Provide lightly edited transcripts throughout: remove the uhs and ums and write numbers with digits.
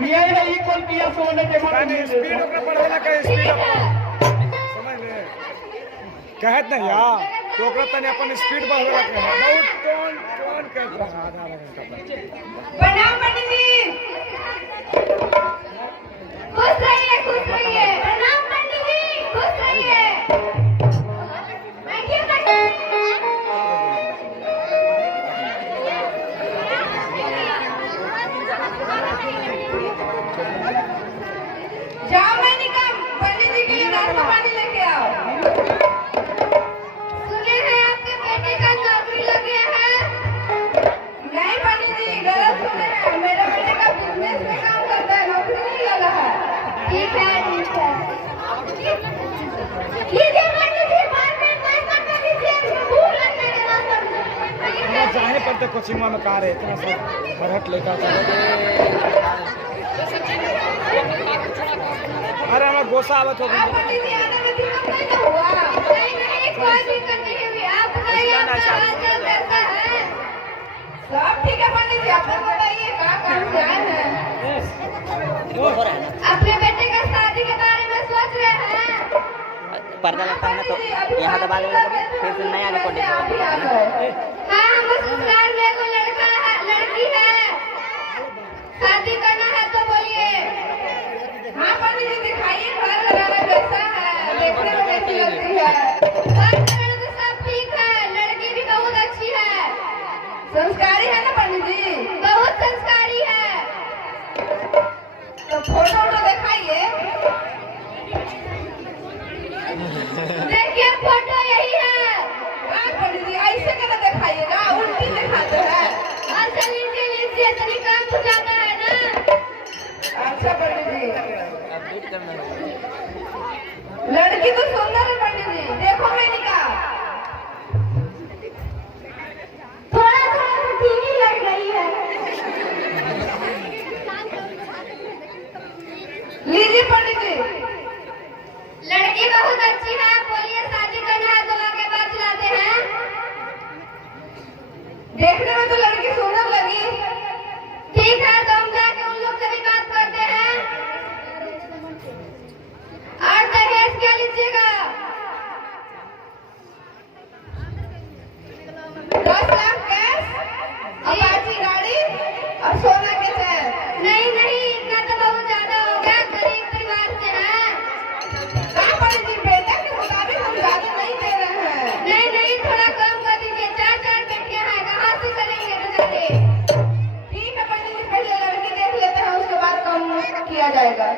ये है इक्वल किया सोने के यानी स्पीड ओकरा बढ़ेला का स्पीड समझ ले कहत नहीं यार तो ओकरा तने अपन स्पीड बढ़ेला के बहुत टोन टोन के आधा घंटा प्रणाम पंडित जी। खुश रहिए प्रणाम पंडित जी, खुश रहिए। जाओ मैंने कहा पंडित जी के लिए नाश्ता पानी लेके आओ। सुने हैं आपके बेटे का नौकरी लग गया है? नहीं पंडित जी, गलत सुने हैं। मेरे बेटे का बिजनेस में काम करता है, नौकरी नहीं लगा है। ठीक है ठीक है। लीजिए पंडित जी, बाद में पैसा कर दीजिए, भूख लग जाएगा नाश्ता। जाने पड़ते कोचिंग में कार है इतना सब भरट लेकर अरे हमें गोसा आवत हो गया। पंडित जी आने में दिक्कत नहीं ना हुआ? नहीं कोई दिक्कत नहीं हुई। आप बताइए आपका हालचाल कैसा है? सब ठीक है पंडित जी, आप बताइए क्या कर रहे हैं? अपने बेटे का शादी के बारे में सोच रहे हैं? पर्दा लगता है ना तो यहाँ दबा लेंगे फिर से नया रिकॉर्ड हाँ, हम ससुराल में एगो लड़का है, लड़की है, शादी करना है तो बोलिए। हाँ पंडित जी दिखाइए घर घराना कैसा है, देखने में कैसी लगती है? घर घराना तो सब ठीक है, लड़की भी बहुत अच्छी है, संस्कारी है ना पंडित जी? बहुत संस्कारी है। तो फोटो दिखाइए। देखिए फोटो यही है। पंडित जी ऐसे कैसे दिखाइएगा, उल्टी दिखाते हैं। अच्छा लीजिए तनी काम हो जाता है ना। अच्छा पंडित जी, लड़की तो सुंदर है पंडित जी, देखो मैंने कहा थोड़ा थोड़ा तो टीवी लग रही है। लीजिए पंडित जी, लड़की बहुत अच्छी है, बोलिए शादी करना है तो आगे बात लाते हैं। देखने में तो लड़की सुंदर लगी। ठीक है तो हम जाके उन लोग से भी बात करते हैं। और दहेज क्या लीजिएगा? 10 लाख कैश, अपाची गाड़ी और सोना के चैन। नहीं इतना तो बहुत ज्यादा हो गया, गरीब परिवार से है। बेटा के मुताबिक हम ज्यादा नहीं दे रहे हैं। नहीं थोड़ा कम कर दीजिए, 4 बेटियां हैं, कहाँ से करेंगे बेचारे? ठीक है पंडित जी, पहले लड़की देख लेते हैं, उसके बाद कम किया जाएगा।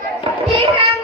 ठीक है।